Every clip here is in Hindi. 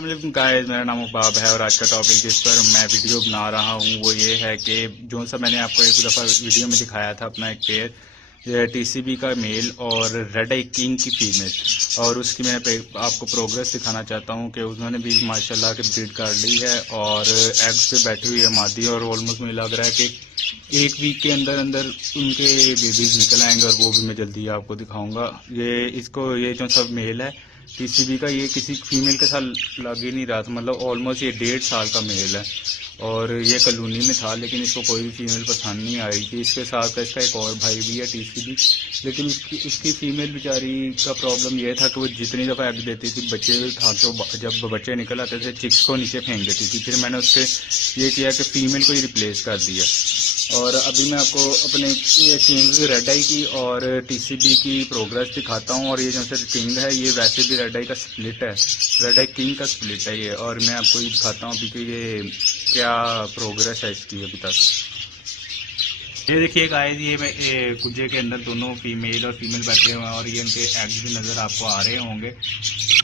अस्सलाम गाइस, मेरा नाम उबाब है और आज का टॉपिक जिस पर मैं वीडियो बना रहा हूँ वो ये है कि जो सा मैंने आपको एक दफ़ा वीडियो में दिखाया था अपना एक पेयर टीसीबी का मेल और रेड आई किंग की फीमेल, और उसकी मैं आपको प्रोग्रेस दिखाना चाहता हूँ कि उन्होंने भी माशाल्लाह के ब्रीड कर ली है और एग्स पे बैठी हुई है मादी, और ऑलमोस्ट मुझे लग रहा है कि एक वीक के अंदर अंदर उनके बेबीज निकल आएंगे और वो भी मैं जल्दी आपको दिखाऊंगा। ये जो सब मेल है टीसीबी का, ये किसी फीमेल के साथ लग ही नहीं रहा था, मतलब ऑलमोस्ट ये 1.5 साल का मेल है और ये कॉलोनी में था, लेकिन इसको कोई भी फीमेल पसंद नहीं आई थी। इसके साथ का इसका एक और भाई भी है टीसीबी, लेकिन उसकी फीमेल बेचारी का प्रॉब्लम ये था कि वो जितनी दफ़ा एग देती थी बच्चे था तो जब बच्चे निकल आते थे चिक्स को नीचे फेंक देती थी। फिर मैंने उससे ये किया कि फीमेल को ही रिप्लेस कर दिया, और अभी मैं आपको अपने किंग रेड आई की और टीसीबी की प्रोग्रेस दिखाता हूँ। और ये जो किंग है ये वैसे भी रेड आई का स्प्लिट है, रेड आई किंग का स्प्लिट है ये, और मैं आपको ये दिखाता हूँ अभी कि ये क्या प्रोग्रेस है इसकी अभी तक। ये देखिए गाइस, ये कुजे के अंदर दोनों फीमेल और फीमेल बैठे हुए हैं और ये इनके एग्स भी नज़र आपको आ रहे होंगे।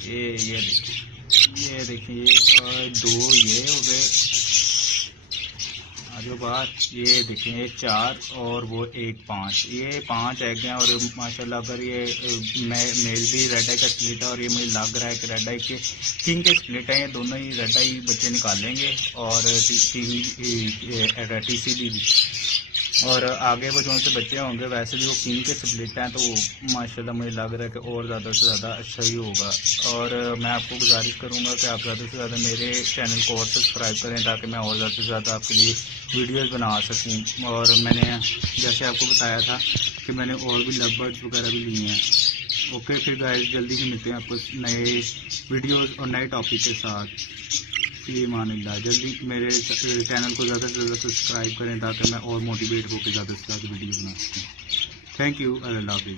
ये देखिए और दो ये हो गए जो बात, ये देखें एक 4 और वो एक 5, ये 5 एग हैं। और माशाल्लाह अगर ये मेल भी रेड आई का स्प्लिट है और ये मुझे लग रहा है कि रेड आई के किंग के स्प्लिट है, ये दोनों ही रेड आई बच्चे निकालेंगे और टीसीबी भी, और आगे वो जो से बच्चे होंगे वैसे भी वो किंग के स्प्लिट हैं, तो माशाल्लाह मुझे लग रहा है कि और ज़्यादा से ज़्यादा अच्छा ही होगा। और मैं आपको गुजारिश करूंगा कि आप ज़्यादा से ज़्यादा मेरे चैनल को और सब्सक्राइब करें ताकि मैं और ज़्यादा से ज़्यादा आपके लिए वीडियोस बना सकूं। और मैंने जैसे आपको बताया था कि मैंने और भी लव बर्ड्स वगैरह भी लिए हैं। ओके, फिर गाइस जल्दी से मिलते हैं आपको नए वीडियोज़ और नए टॉपिक के साथ। ईमानिल्लाह, जल्दी मेरे चैनल को ज़्यादा से ज़्यादा सब्सक्राइब करें ताकि मैं और मोटिवेट होकर ज़्यादा से ज़्यादा वीडियो बना सकूँ। थैंक यू, अल्लाह हाफिज़।